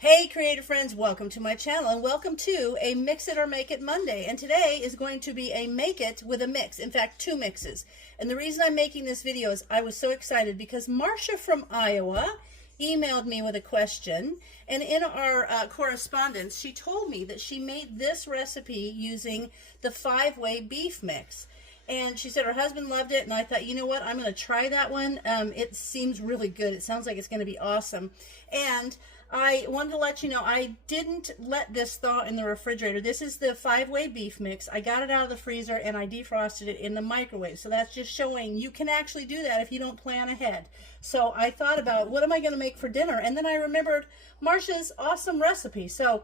Hey creative friends, welcome to my channel and welcome to a Mix It or Make It Monday. And today is going to be a make it with a mix. In fact, two mixes. And the reason I'm making this video is I was so excited because Marcia from Iowa emailed me with a question. And in our correspondence, she told me that she made this recipe using the 5-way beef mix. And she said her husband loved it, and I thought, you know what, I'm going to try that one. It seems really good. It sounds like it's going to be awesome. And I wanted to let you know, I didn't let this thaw in the refrigerator. This is the 5-way beef mix. I got it out of the freezer, and I defrosted it in the microwave. So that's just showing you can actually do that if you don't plan ahead. So I thought about, what am I going to make for dinner? And then I remembered Marcia's awesome recipe. So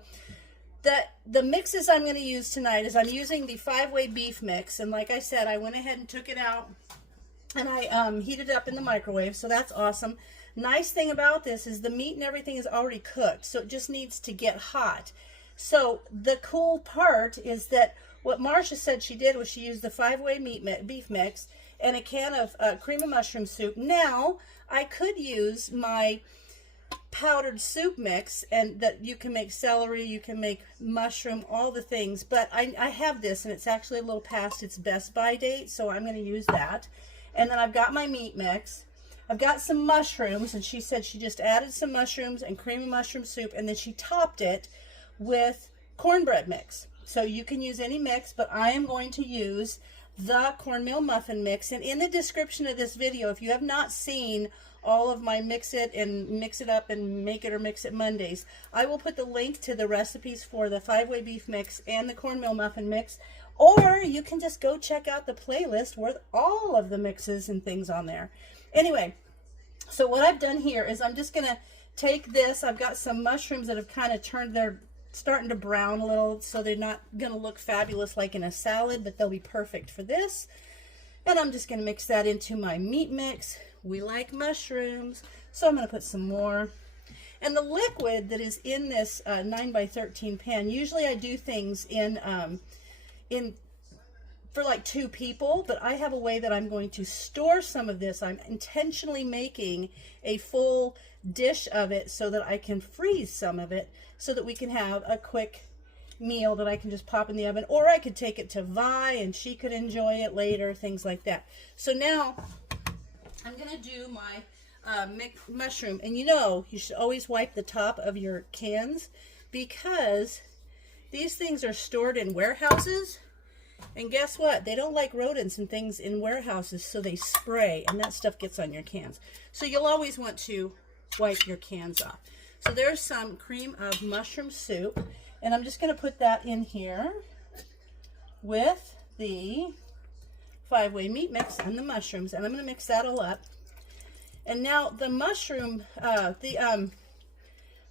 the mixes I'm going to use tonight is I'm using the 5-way beef mix, and like I said, I went ahead and took it out and I heated it up in the microwave, so that's awesome. Nice thing about this is the meat and everything is already cooked, so it just needs to get hot. So the cool part is that what Marcia said she did was she used the 5-way beef mix and a can of cream of mushroom soup. Now I could use my powdered soup mix, and that you can make celery, you can make mushroom, all the things, but I have this and it's actually a little past its best by date, so I'm going to use that. And then I've got my meat mix. I've got some mushrooms, and she said she just added some mushrooms and cream of mushroom soup, and then she topped it with cornbread mix. So you can use any mix, but I am going to use the cornmeal muffin mix. And in the description of this video, if you have not seen all of my mix it and mix it up and make it or mix it Mondays, I will put the link to the recipes for the 5-way beef mix and the cornmeal muffin mix, or you can just go check out the playlist with all of the mixes and things on there. Anyway, so what I've done here is I'm just going to take this. I've got some mushrooms that have kind of turned, they're starting to brown a little, so they're not going to look fabulous like in a salad, but they'll be perfect for this. And I'm just going to mix that into my meat mix. We like mushrooms, so I'm going to put some more. And the liquid that is in this 9x13 pan, usually I do things in for like 2 people, but I have a way that I'm going to store some of this. I'm intentionally making a full dish of it so that I can freeze some of it so that we can have a quick meal that I can just pop in the oven, or I could take it to Vi and she could enjoy it later, things like that. So now I'm going to do my mixed mushroom, and you know, you should always wipe the top of your cans because these things are stored in warehouses. And guess what? They don't like rodents and things in warehouses, so they spray, and that stuff gets on your cans. So you'll always want to wipe your cans off. So there's some cream of mushroom soup, and I'm just going to put that in here with the 5-way meat mix and the mushrooms, and I'm going to mix that all up. And now the mushroom,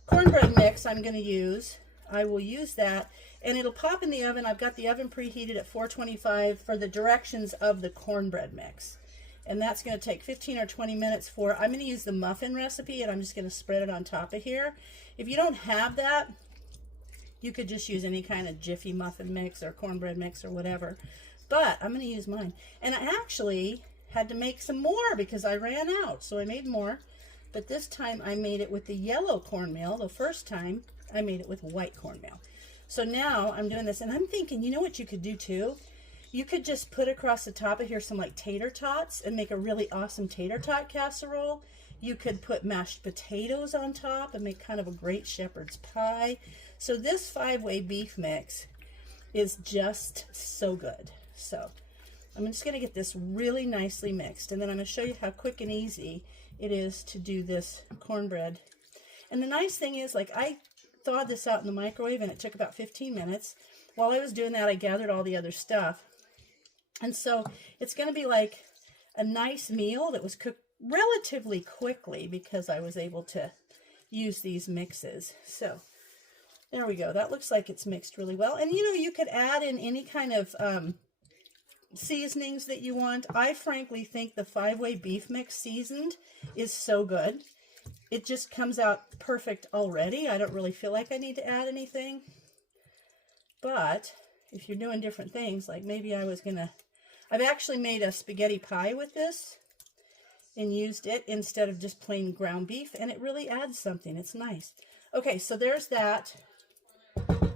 cornbread mix I'm going to use, I will use that, and it'll pop in the oven. I've got the oven preheated at 425 for the directions of the cornbread mix. And that's going to take 15 or 20 minutes for, I'm going to use the muffin recipe, and I'm just going to spread it on top of here. If you don't have that, you could just use any kind of Jiffy muffin mix or cornbread mix or whatever. But I'm going to use mine. And I actually had to make some more because I ran out, so I made more. But this time I made it with the yellow cornmeal. The first time I made it with white cornmeal. So now I'm doing this, and I'm thinking, you know what you could do too? You could just put across the top of here some like tater tots and make a really awesome tater tot casserole. You could put mashed potatoes on top and make kind of a great shepherd's pie. So this 5-way beef mix is just so good. So I'm just going to get this really nicely mixed, and then I'm going to show you how quick and easy it is to do this cornbread. And the nice thing is, like, I thawed this out in the microwave and it took about 15 minutes. While I was doing that, I gathered all the other stuff. And so it's going to be like a nice meal that was cooked relatively quickly because I was able to use these mixes. So there we go. That looks like it's mixed really well. And you know, you could add in any kind of seasonings that you want. I frankly think the 5-way beef mix seasoned is so good. It just comes out perfect already. I don't really feel like I need to add anything. But if you're doing different things, like maybe I've actually made a spaghetti pie with this and used it instead of just plain ground beef, and it really adds something. It's nice. Okay, so there's that.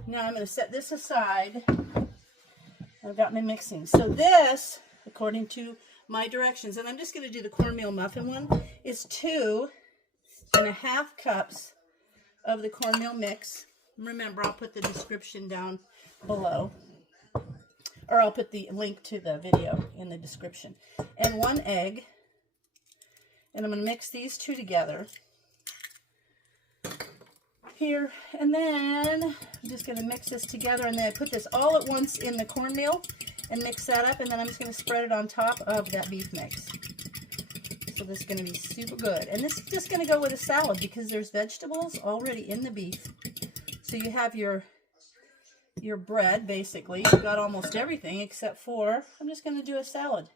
Now I'm going to set this aside. I've got my mixing. So this, according to my directions, and I'm just going to do the cornmeal muffin one, is 2.5 cups of the cornmeal mix. Remember, I'll put the description down below, or I'll put the link to the video in the description. And 1 egg. And I'm going to mix these two together here. And then I'm just going to mix this together, and then I put this all at once in the cornmeal and mix that up, and then I'm just going to spread it on top of that beef mix. So this is going to be super good. And this is just going to go with a salad because there's vegetables already in the beef. So you have your bread, basically. You've got almost everything except for, I'm just going to do a salad.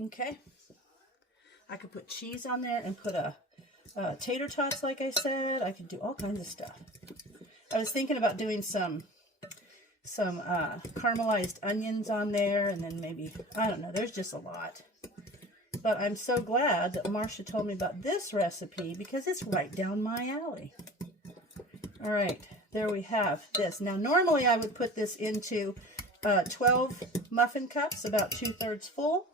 Okay. I could put cheese on there and put a tater tots, like I said. I could do all kinds of stuff. I was thinking about doing some caramelized onions on there, and then maybe, I don't know, there's just a lot. But I'm so glad that Marcia told me about this recipe because it's right down my alley. All right, there we have this. Now, normally I would put this into 12 muffin cups, about 2/3 full.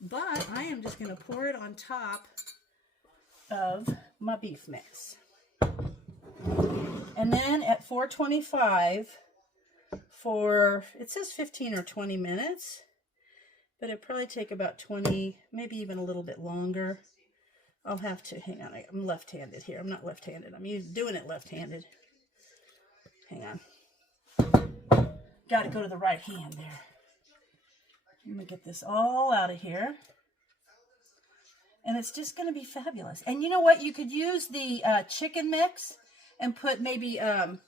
But I am just going to pour it on top of my beef mix. And then at 425 for, it says 15 or 20 minutes, but it'll probably take about 20, maybe even a little bit longer. I'll have to, hang on, I'm left-handed here. I'm not left-handed. I'm doing it left-handed. Hang on. Got to go to the right hand there. I'm going to get this all out of here. And it's just going to be fabulous. And you know what? You could use the chicken mix and put maybe a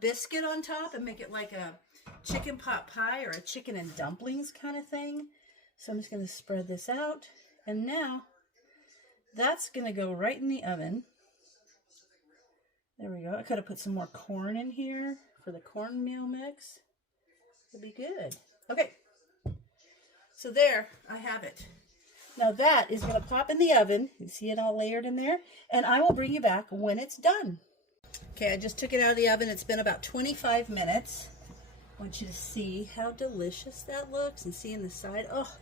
biscuit on top and make it like a chicken pot pie or a chicken and dumplings kind of thing. So I'm just going to spread this out. And now that's going to go right in the oven. There we go. I could have put some more corn in here for the cornmeal mix. It'll be good. Okay. So there, I have it. Now that is going to pop in the oven. You see it all layered in there? And I will bring you back when it's done. Okay, I just took it out of the oven. It's been about 25 minutes. I want you to see how delicious that looks and see in the side. Oh,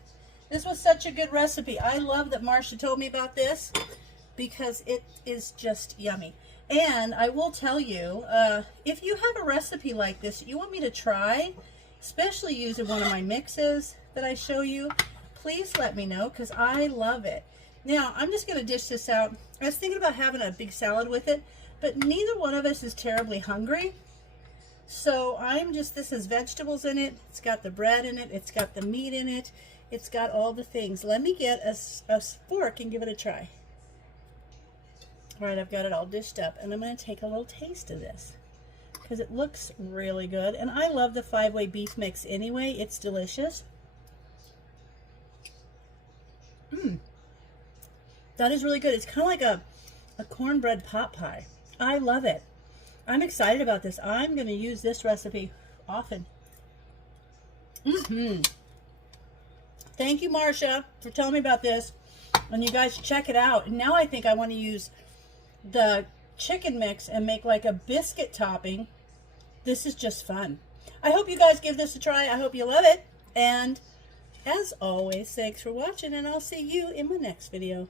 this was such a good recipe. I love that Marcia told me about this because it is just yummy. And I will tell you, if you have a recipe like this that you want me to try, especially using one of my mixes that I show you, please let me know because I love it. Now, I'm just going to dish this out. I was thinking about having a big salad with it, but neither one of us is terribly hungry. So this has vegetables in it. It's got the bread in it. It's got the meat in it. It's got all the things. Let me get a fork and give it a try. All right, I've got it all dished up, and I'm going to take a little taste of this because it looks really good. And I love the 5-way beef mix anyway. It's delicious. That is really good. It's kind of like a cornbread pot pie. I love it. I'm excited about this. I'm going to use this recipe often. Thank you, Marcia, for telling me about this. And you guys check it out. And now I think I want to use the chicken mix and make like a biscuit topping. This is just fun. I hope you guys give this a try. I hope you love it. And as always, thanks for watching, and I'll see you in my next video.